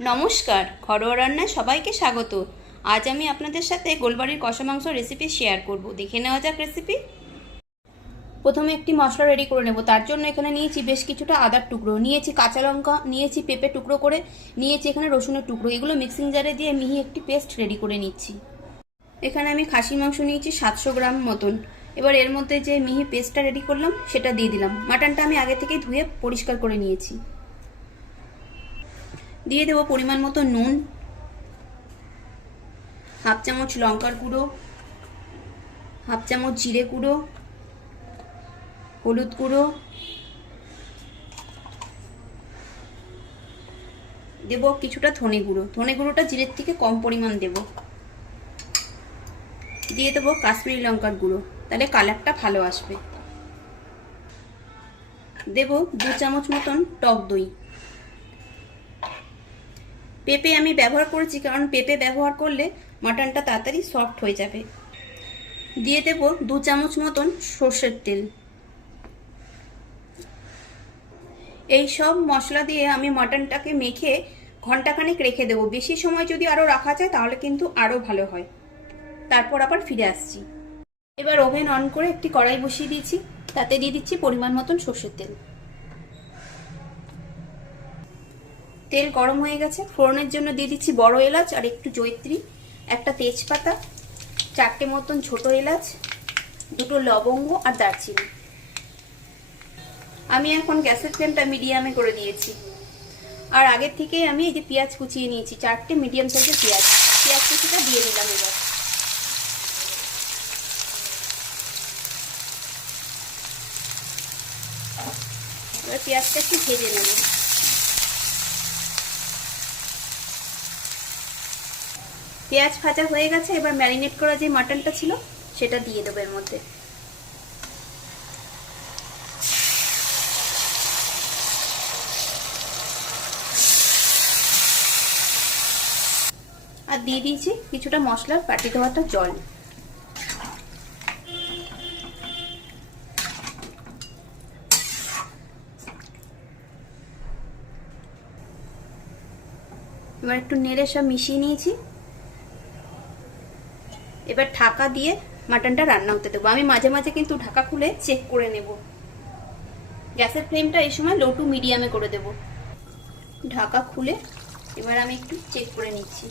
নমস্কার, ঘরোয়া রান্নায় সবাইকে স্বাগত। আজ আমি আপনাদের সাথে গোলবাড়ির কষা মাংস রেসিপি শেয়ার করব। দেখে নেওয়া যাক রেসিপি প্রথমে একটি মশলা রেডি করে নেব। তার জন্য এখানে নিয়েছি বেশ কিছুটা আদার টুকরো। নিয়েছি কাঁচা লঙ্কা, নিয়েছি পেঁপে টুকরো করে, নিয়েছি এখানে রসুনের টুকরো। এগুলো মিক্সিং জারে দিয়ে মিহি একটি পেস্ট রেডি করে নিচ্ছি। এখানে আমি খাসি মাংস নিয়েছি সাতশো গ্রাম মতন। এবার এর মধ্যে যে মিহি পেস্টটা রেডি করলাম, সেটা দিয়ে দিলাম। মাটনটা আমি আগে থেকেই ধুয়ে পরিষ্কার করে নিয়েছি। দিয়ে দেবো পরিমাণ মতো নুন, হাফ চামচ লঙ্কার গুঁড়ো, হাফ চামচ জিরে গুঁড়ো, হলুদ গুঁড়ো, দেবো কিছুটা ধনে গুঁড়ো। ধনে গুঁড়োটা জিরের থেকে কম পরিমাণ দেব। দিয়ে দেবো কাশ্মীরি লঙ্কার গুঁড়ো, তাহলে কালারটা ভালো আসবে। দেব দু চামচ মতন টক দই। পেঁপে আমি ব্যবহার করেছি, কারণ পেঁপে ব্যবহার করলে মাটনটা তাড়াতাড়ি সফট হয়ে যাবে। দিয়ে দেব দু চামচ মতন সর্ষের তেল। এই সব মশলা দিয়ে আমি মাটনটাকে মেখে ঘন্টাখানেক রেখে দেবো। বেশি সময় যদি আরও রাখা যায়, তাহলে কিন্তু আরও ভালো হয়। তারপর আবার ফিরে আসছি। এবার ওভেন অন করে একটি কড়াই বসিয়ে দিয়েছি। তাতে দিয়ে দিচ্ছি পরিমাণ মতন সর্ষের তেল। তেল গরম হয়ে গেছে। ফোড়নের জন্য দিয়ে দিচ্ছি বড় এলাচ আর একটু জৈত্রী একটা তেজপাতা, চারটে মতন ছোট এলাচ, দুটো লবঙ্গ আর দারচিনি। আমি এখন গ্যাসের ফ্লেমটা মিডিয়ামে করে দিয়েছি আর আগের থেকে আমি এই যে পেঁয়াজ কুচিয়ে নিয়েছি, চারটে মিডিয়াম সাইজের পেঁয়াজ। পেঁয়াজ কুচিটা দিয়ে দিলাম এবার। এবার পেঁয়াজটা একটু ভেজে নেব। পেঁয়াজ ভাজা হয়ে গেছে, এবার ম্যারিনেট করা যে মাটনটা ছিল, সেটা দিয়ে দেবো এর মধ্যে। আর দিয়ে দিয়েছি কিছুটা মশলার পাটি দেওয়াটা জল। এবার একটু নেড়ে সব মিশিয়ে নিয়েছি। এবার ঢাকা দিয়ে মাটনটা রান্না হতে দেবো। আমি মাঝে মাঝে কিন্তু ঢাকা খুলে চেক করে নেব। গ্যাসের ফ্লেমটা এই সময় লো টু মিডিয়ামে করে দেব। ঢাকা খুলে এবার আমি একটু চেক করে নিচ্ছি।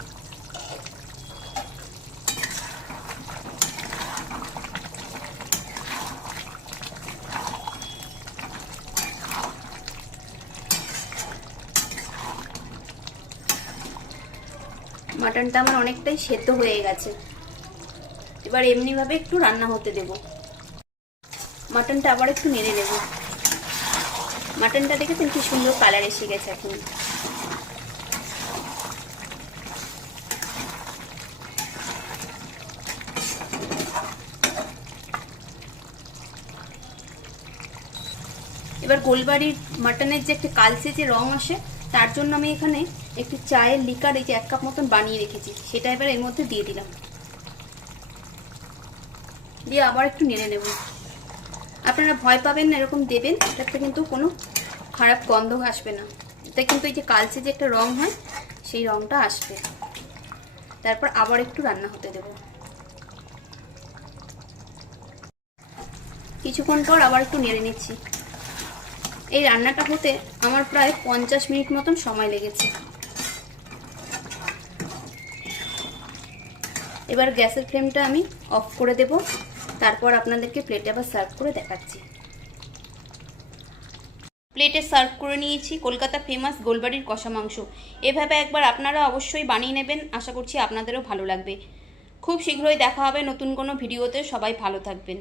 মাটনটা আমার অনেকটাই সেদ্ধ হয়ে গেছে। এবার এমনিভাবে একটু রান্না হতে দেব। মাটনটা আবার একটু নেড়ে নেব। মাটনটা দেখেছেন কি সুন্দর কালার এসে গেছে এখন। এবার গোলবাড়ির মাটনের যে একটা কালচে যে রং আসে, তার জন্য আমি এখানে একটু চায়ের লিকার এই যে এক কাপ মতন বানিয়ে রেখেছি, সেটা এবার এর মধ্যে দিয়ে দিলাম। দিয়ে আবার একটু নেড়ে নেব। আপনারা ভয় পাবেন না, এরকম দেবেন, এটাতে কিন্তু কোনো খারাপ গন্ধ আসবে না। এটা কিন্তু এই যে কালচে যে একটা রং হয়, সেই রংটা আসবে। তারপর আবার একটু রান্না হতে দেব। কিছুক্ষণ পর আবার একটু নেড়ে নিচ্ছি। এই রান্নাটা হতে আমার প্রায় পঞ্চাশ মিনিট মতন সময় লেগেছে। এবার গ্যাসের ফ্লেমটা আমি অফ করে দেব। তারপর আপনাদেরকে প্লেটে আবার সার্ভ করে দেখাচ্ছি। প্লেটে সার্ভ করে নিয়েছি কলকাতা ফেমাস গোলবাড়ির কষা মাংস। এভাবে একবার আপনারা অবশ্যই বানিয়ে নেবেন, আশা করছি আপনাদেরও ভালো লাগবে। খুব শীঘ্রই দেখা হবে নতুন কোনো ভিডিওতে, সবাই ভালো থাকবেন।